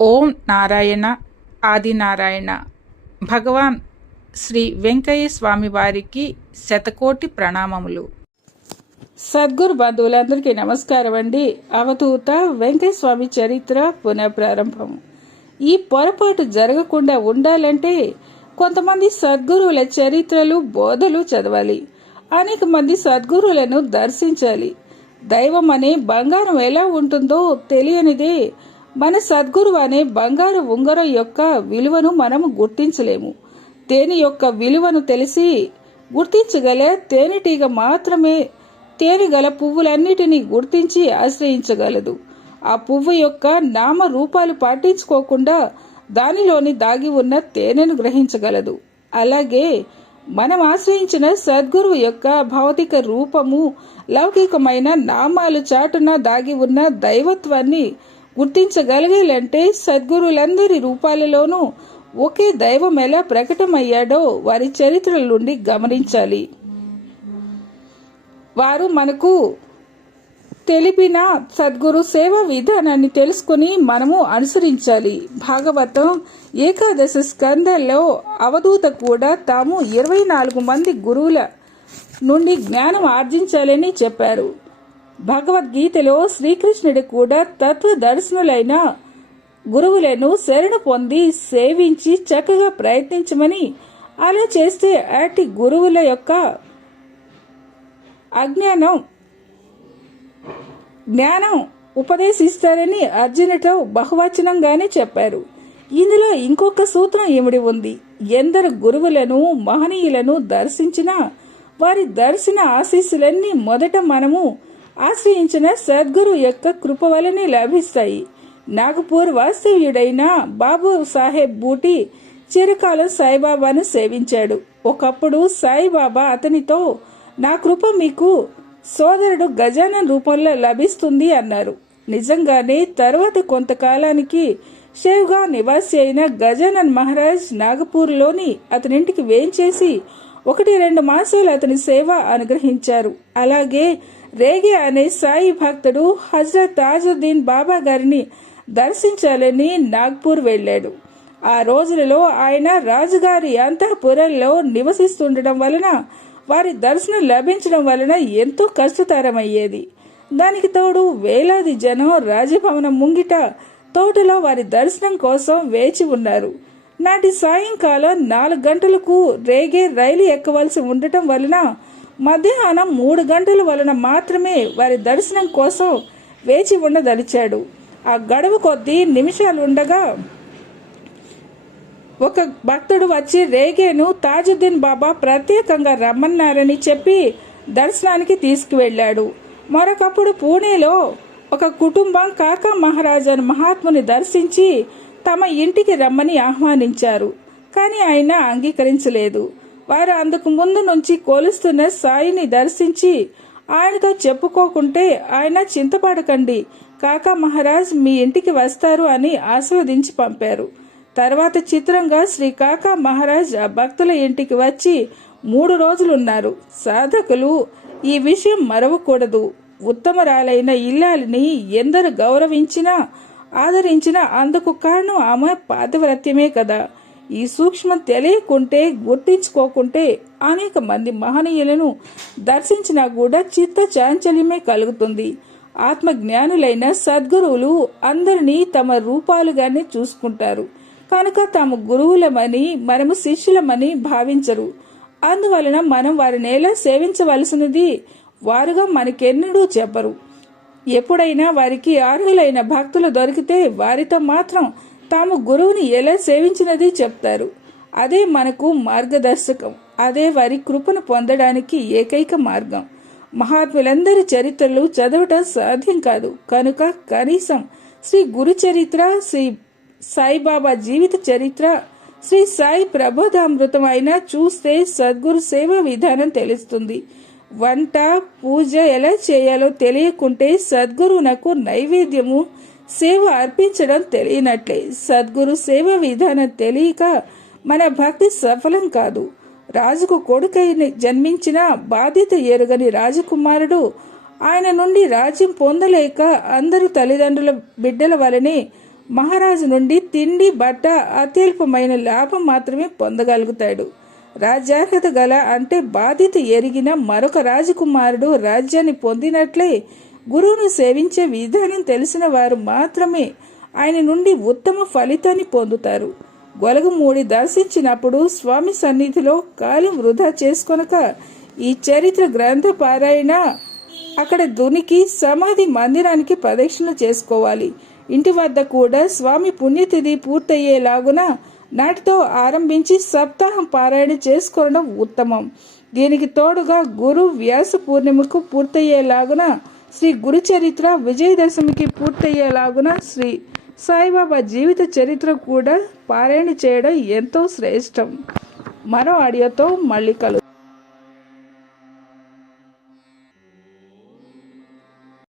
ఓం నారాయణ ఆదినారాయణ. భగవాన్ శ్రీ వెంకయ్య స్వామి వారికి శతకోటి ప్రణామములు. సద్గురు బంధువులందరికీ నమస్కారం అండి. అవధూత వెంకయ్య స్వామి చరిత్ర పునఃప్రారంభం. ఈ పొరపాటు జరగకుండా ఉండాలంటే కొంతమంది సద్గురువుల చరిత్రలు బోధలు చదవాలి. అనేక మంది సద్గురువులను దర్శించాలి. దైవం అనే బంగారం ఎలా ఉంటుందో తెలియనిదే మన సద్గురువు అనే బంగారు ఉంగరం యొక్క విలువను మనము గుర్తించలేము. తేనె యొక్క విలువను తెలిసి గుర్తించగల తేనెటీగ మాత్రమే తేనె గల పువ్వులన్నిటినీ గుర్తించి ఆశ్రయించగలదు. ఆ పువ్వు యొక్క నామ రూపాలు పాటించుకోకుండా దానిలోని దాగి ఉన్న తేనెను గ్రహించగలదు. అలాగే మనం ఆశ్రయించిన సద్గురువు యొక్క భౌతిక రూపము, లౌకికమైన నామాలు చాటున దాగి ఉన్న దైవత్వాన్ని గుర్తించగలగాలంటే సద్గురులందరి రూపాలలోనూ ఒకే దైవం ఎలా ప్రకటమయ్యాడో వారి చరిత్రల నుండి గమనించాలి. వారు మనకు తెలిపిన సద్గురు సేవా విధానాన్ని తెలుసుకుని మనము అనుసరించాలి. భాగవతం ఏకాదశ స్కందంలో అవధూత కూడా తాము 24 మంది గురువుల నుండి జ్ఞానం ఆర్జించాలని చెప్పారు. భగవద్గీతలో శ్రీకృష్ణుడు కూడా తత్వదర్శనులైన గురువులను శరణు పొంది సేవించి చక్కగా ప్రయత్నించమని, అలా చేస్తే అట్టి గురువుల యొక్క జ్ఞానం ఉపదేశిస్తారని అర్జునుడితో బహువచనంగానే చెప్పారు. ఇందులో ఇంకొక సూత్రం ఇమిడి ఉంది. ఎందరు గురువులను మహనీయులను దర్శించినా వారి దర్శన ఆశీస్సులన్నీ మొదట మనము ఆశ్రయించిన సద్గురు యొక్క కృప వలనే లభిస్తాయి. నాగపూర్ వాస్తవ్యుడైన బాబు సాహెబ్ బూటి చిరకాలం సాయిబాబాను సేవించాడు. ఒకప్పుడు సాయిబాబా అతనితో, నా కృప మీకు సోదరుడు గజానన్ రూపంలో లభిస్తుంది అన్నారు. నిజంగానే తరువాత కొంతకాలానికి షేవ్గా నివాసి అయిన గజానన్ మహారాజ్ నాగపూర్లోని అతనింటికి వేంచేసి 1-2 మాసాలు అతని సేవ అనుగ్రహించారు. అలాగే రేగే అనే సాయి భక్తుడు హజరత్ తాజుద్దీన్ బాబా గారిని దర్శించాలని నాగ్పూర్ వెళ్ళాడు. ఆ రోజులలో ఆయన రాజుగారి అంతఃపురంలో నివసిస్తుండడం వలన వారి దర్శనం లభించడం వలన ఎంతో కష్టతరమయ్యేది. దానికి తోడు వేలాది జనం రాజభవనం ముంగిట తోటలో వారి దర్శనం కోసం వేచి ఉన్నారు. నాటి సాయంకాలం 4 గంటలకు రేగే రైలు ఎక్కవలసి ఉండటం వలన మధ్యాహ్నం 3 గంటల వలన మాత్రమే వారి దర్శనం కోసం వేచి ఉండదలిచాడు. ఆ గడువు కొద్ది నిమిషాలుండగా ఒక భక్తుడు వచ్చి రేగేను తాజుద్దీన్ బాబా ప్రత్యేకంగా రమ్మన్నారని చెప్పి దర్శనానికి తీసుకువెళ్ళాడు. మరొకప్పుడు పూణేలో ఒక కుటుంబం కాకా మహారాజ్ అనే మహాత్ముని దర్శించి తమ ఇంటికి రమ్మని ఆహ్వానించారు. కానీ ఆయన అంగీకరించలేదు. వారు అందుకు ముందు నుంచి కొలుస్తున్న సాయిని దర్శించి ఆయనతో చెప్పుకోకుంటే, ఆయన చింతపడకండి, కాకా మహారాజ్ మీ ఇంటికి వస్తారు అని ఆశీర్వదించి పంపారు. తర్వాత చిత్రంగా శ్రీ కాకా మహారాజ్ ఆ భక్తుల ఇంటికి వచ్చి 3 రోజులున్నారు. సాధకులు ఈ విషయం మరవకూడదు. ఉత్తమరాలైన ఇల్లాలిని ఎందరు గౌరవించినా ఆదరించినా అందుకు కారణం ఆమె పాతివ్రత్యమే కదా. ఈ సూక్ష్మం తెలియకుంటే, గుర్తించుకోకుంటే అనేక మంది మహనీయులను దర్శించినా కూడా చిత్త చాంచల్యమే కలుగుతుంది. ఆత్మజ్ఞానులైన సద్గురువులు అందరినీ తమ రూపాలుగానే చూసుకుంటారు కనుక తాము గురువులమని, మనము శిష్యులమని భావించరు. అందువలన మనం వారిని ఎలా సేవించవలసినది వారుగా మనకెన్నడూ చెప్పరు. ఎప్పుడైనా వారికి అర్హులైన భక్తులు దొరికితే వారితో మాత్రం తాము గురువుని ఎలా సేవించినది చెప్తారు. అదే మనకు మార్గదర్శకం. అదే వారి కృపను పొందడానికి ఏకైక మార్గం. మహాత్ములందరి చరిత్రలు చదవటం సాధ్యం కాదు కనుక కనీసం శ్రీ గురు చరిత్ర, శ్రీ సాయిబాబా జీవిత చరిత్ర, శ్రీ సాయి ప్రబోధామృతం అయినా చూస్తే సద్గురు సేవా విధానం తెలుస్తుంది. వంట పూజ ఎలా చేయాలో తెలియకుంటే సద్గురువునకు నైవేద్యము సేవ అర్పించడం తెలియనట్లే. సద్గురు సేవ విధానం తెలియక మన భక్తి సఫలం కాదు. రాజుకు కొడుకై జన్మించిన బాధ్యత ఎరుగని రాజకుమారుడు ఆయన నుండి రాజ్యం పొందలేక అందరు తల్లిదండ్రుల బిడ్డల వలనే మహారాజు నుండి తిండి బట్ట అత్యల్పమైన లాభం మాత్రమే పొందగలుగుతాడు. రాజ్యార్హత గల అంటే బాధ్యత ఎరిగిన మరొక రాజకుమారుడు రాజ్యాన్ని పొందినట్లే గురువును సేవించే విధానం తెలిసిన వారు మాత్రమే ఆయన నుండి ఉత్తమ ఫలితాన్ని పొందుతారు. గొలగమూడి దర్శించినప్పుడు స్వామి సన్నిధిలో కాలం వృధా చేసుకొనక ఈ చరిత్ర గ్రంథ పారాయణ అక్కడ దునికి సమాధి మందిరానికి ప్రదక్షిణ చేసుకోవాలి. ఇంటి వద్ద కూడా స్వామి పుణ్యతిథి పూర్తయ్యేలాగున నాటితో ఆరంభించి సప్తాహం పారాయణ చేసుకోవడం ఉత్తమం. దీనికి తోడుగా గురు వ్యాస పూర్ణిమకు పూర్తయ్యేలాగున శ్రీ గురు చరిత్ర, విజయదశమికి పూర్తయ్యేలాగున శ్రీ సాయిబాబా జీవిత చరిత్ర కూడా పారాయణ చేయడం ఎంతో శ్రేష్టం. మరో ఆడియోతో మళ్ళీ కలుద్దాం.